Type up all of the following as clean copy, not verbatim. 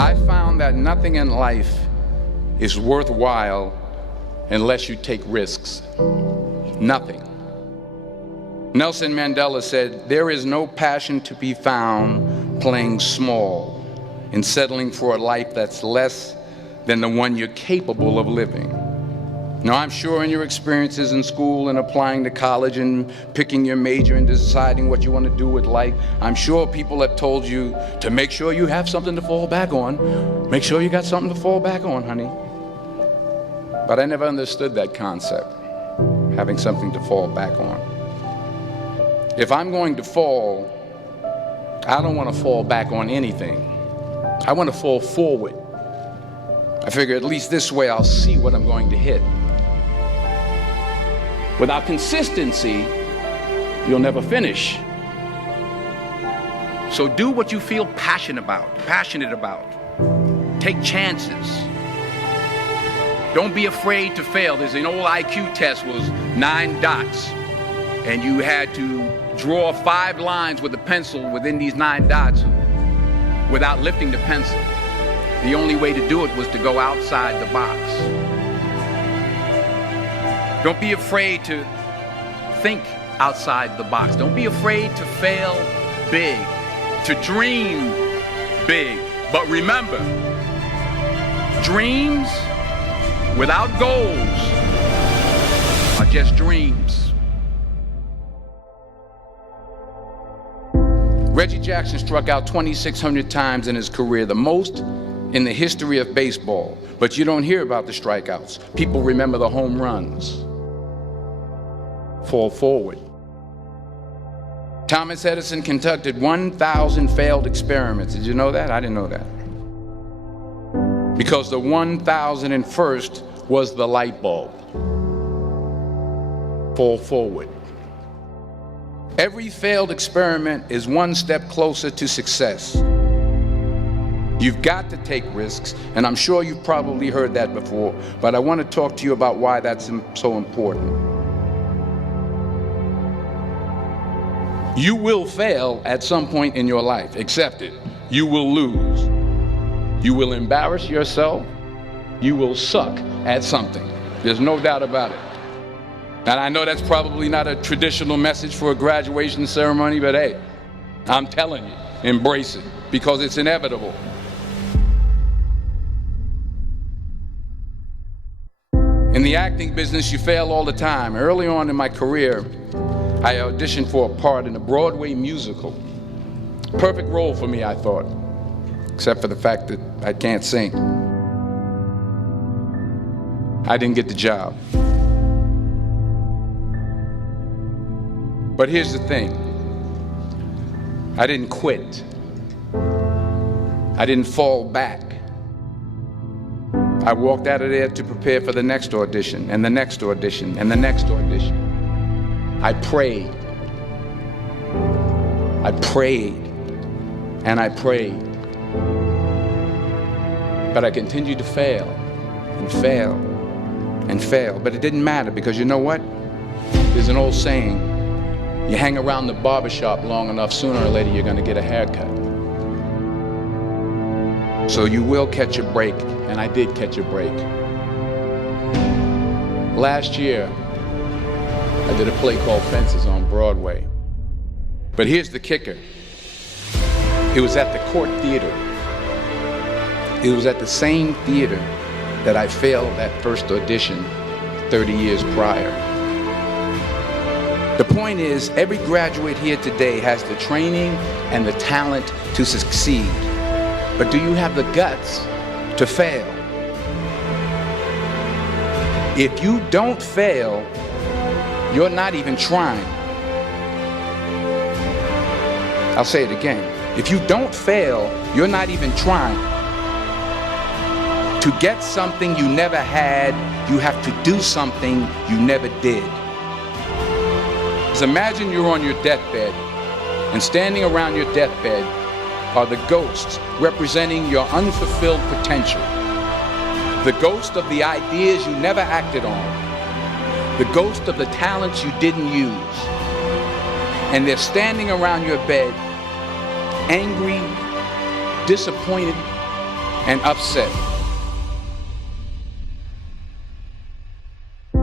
I found that nothing in life is worthwhile unless you take risks. Nothing. Nelson Mandela said, "There is no passion to be found playing small and settling for a life that's less than the one you're capable of living." Now, I'm sure in your experiences in school and applying to college and picking your major and deciding what you want to do with life, I'm sure people have told you to make sure you have something to fall back on. Make sure you got something to fall back on, honey. But I never understood that concept, having something to fall back on. If I'm going to fall, I don't want to fall back on anything. I want to fall forward. I figure at least this way I'll see what I'm going to hit. Without consistency, you'll never finish. So do what you feel passionate about. Take chances. Don't be afraid to fail. There's an old IQ test, was 9 dots, and you had to draw 5 lines with a pencil within these 9 dots without lifting the pencil. The only way to do it was to go outside the box. Don't be afraid to think outside the box. Don't be afraid to fail big, to dream big. But remember, dreams without goals are just dreams. Reggie Jackson struck out 2,600 times in his career, the most in the history of baseball. But you don't hear about the strikeouts. People remember the home runs. Fall forward. Thomas Edison conducted 1,000 failed experiments. Did you know that? I didn't know that. Because the 1,001st was the light bulb. Fall forward. Every failed experiment is one step closer to success. You've got to take risks, and I'm sure you've probably heard that before, but I want to talk to you about why that's so important. You will fail at some point in your life. Accept it. You will lose. You will embarrass yourself. You will suck at something. There's no doubt about it. And I know that's probably not a traditional message for a graduation ceremony, but hey, I'm telling you, embrace it, because it's inevitable. In the acting business, you fail all the time. Early on in my career, I auditioned for a part in a Broadway musical. Perfect role for me, I thought, except for the fact that I can't sing. I didn't get the job. But here's the thing. I didn't quit. I didn't fall back. I walked out of there to prepare for the next audition, and the next audition, and the next audition. I prayed. I prayed. And I prayed. But I continued to fail and fail and fail. But it didn't matter, because you know what? There's an old saying, you hang around the barbershop long enough, sooner or later you're going to get a haircut. So you will catch a break, and I did catch a break. Last year, I did a play called Fences on Broadway. But here's the kicker. It was at the Court Theater. It was at the same theater that I failed that first audition 30 years prior. The point is, every graduate here today has the training and the talent to succeed. But do you have the guts to fail? If you don't fail, you're not even trying. I'll say it again. If you don't fail, you're not even trying. To get something you never had, you have to do something you never did. So imagine you're on your deathbed, and standing around your deathbed are the ghosts representing your unfulfilled potential. The ghost of the ideas you never acted on. The ghost of the talents you didn't use. And they're standing around your bed, angry, disappointed, and upset.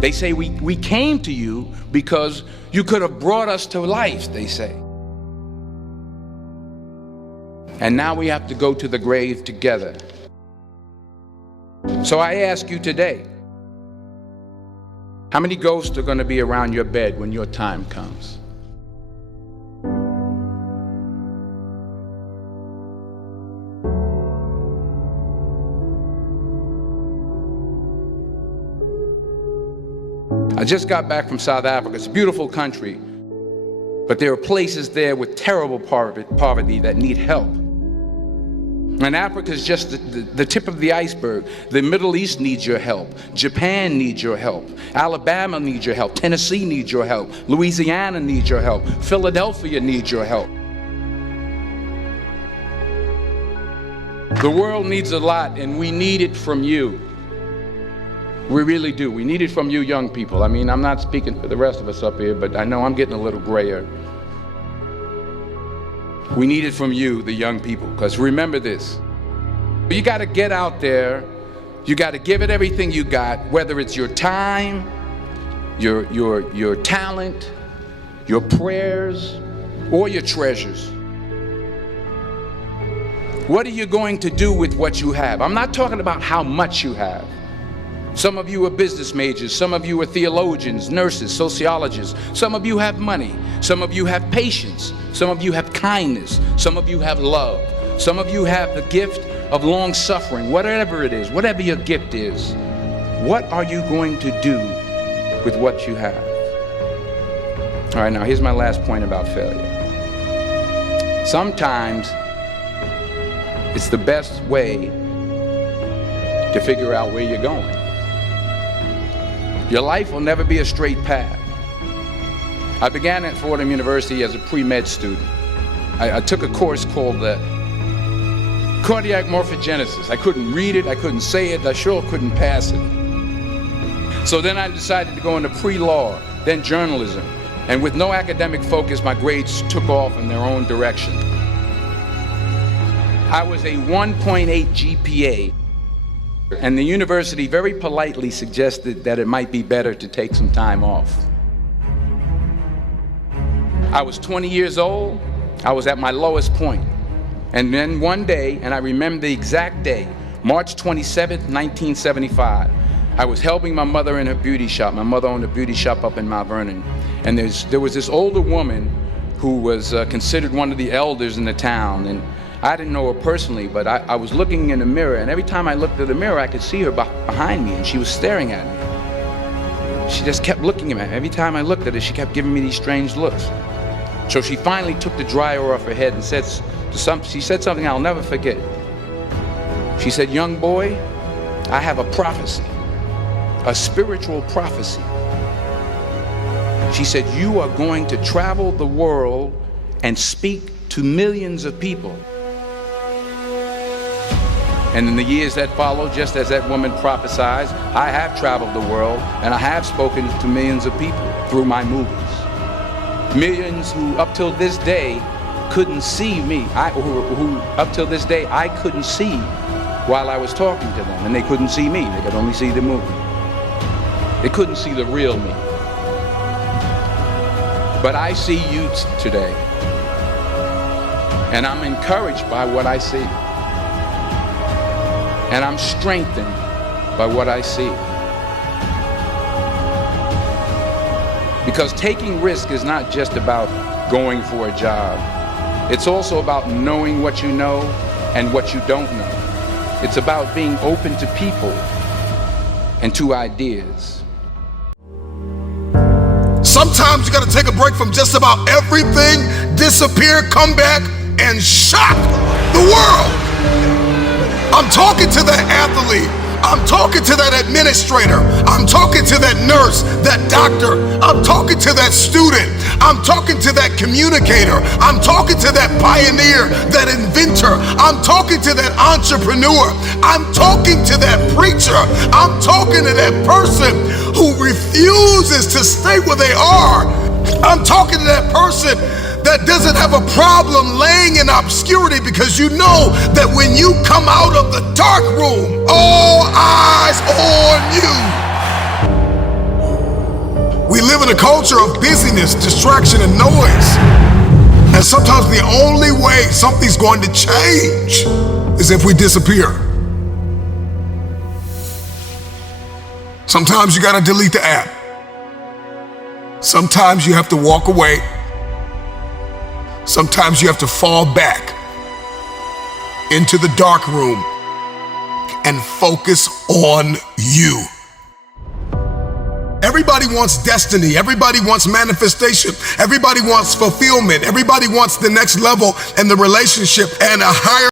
They say we came to you because you could have brought us to life, they say. And now we have to go to the grave together. So I ask you today, how many ghosts are going to be around your bed when your time comes? I just got back from South Africa. It's a beautiful country, but there are places there with terrible poverty that need help. And Africa is just the tip of the iceberg. The Middle East needs your help. Japan needs your help. Alabama needs your help. Tennessee needs your help. Louisiana needs your help. Philadelphia needs your help. The world needs a lot, and we need it from you. We really do. We need it from you young people. I mean, I'm not speaking for the rest of us up here, but I know I'm getting a little grayer. We need it from you, the young people, because remember this. You got to get out there. You got to give it everything you got, whether it's your time, your talent, your prayers, or your treasures. What are you going to do with what you have? I'm not talking about how much you have. Some of you are business majors, some of you are theologians, nurses, sociologists, some of you have money, some of you have patience, some of you have kindness, some of you have love, some of you have the gift of long suffering. Whatever it is, whatever your gift is, what are you going to do with what you have? All right, now here's my last point about failure. Sometimes it's the best way to figure out where you're going. Your life will never be a straight path. I began at Fordham University as a pre-med student. I took a course called cardiac morphogenesis. I couldn't read it, I couldn't say it, I sure couldn't pass it. So then I decided to go into pre-law, then journalism. And with no academic focus, my grades took off in their own direction. I was a 1.8 GPA. And the university very politely suggested that it might be better to take some time off. I was 20 years old. I was at my lowest point. And then one day, and I remember the exact day, March 27th, 1975, I was helping my mother in her beauty shop. My mother owned a beauty shop up in Mount Vernon. And there was this older woman who was considered one of the elders in the town. And I didn't know her personally, but I was looking in the mirror, and every time I looked at the mirror, I could see her behind me, and she was staring at me. She just kept looking at me. Every time I looked at her, she kept giving me these strange looks. So she finally took the dryer off her head and she said something I'll never forget. She said, "Young boy, I have a prophecy, a spiritual prophecy." She said, "You are going to travel the world and speak to millions of people." And in the years that followed, just as that woman prophesied, I have traveled the world and I have spoken to millions of people through my movies. Millions who up till this day couldn't see me, who up till this day I couldn't see while I was talking to them, and they couldn't see me, they could only see the movie. They couldn't see the real me. But I see you today, and I'm encouraged by what I see. And I'm strengthened by what I see. Because taking risk is not just about going for a job. It's also about knowing what you know and what you don't know. It's about being open to people and to ideas. Sometimes you gotta take a break from just about everything, disappear, come back, and shock the world. I'm talking to that athlete. I'm talking to that administrator. I'm talking to that nurse, that doctor. I'm talking to that student. I'm talking to that communicator. I'm talking to that pioneer, that inventor. I'm talking to that entrepreneur. I'm talking to that preacher. I'm talking to that person who refuses to stay where they are. I'm talking to that person that doesn't have a problem laying in obscurity, because you know that when you come out of the dark room, all eyes on you. We live in a culture of busyness, distraction, and noise. And sometimes the only way something's going to change is if we disappear. Sometimes you gotta delete the app. Sometimes you have to walk away. Sometimes you have to fall back into the dark room and focus on you. Everybody wants destiny. Everybody wants manifestation. Everybody wants fulfillment. Everybody wants the next level in the relationship and a higher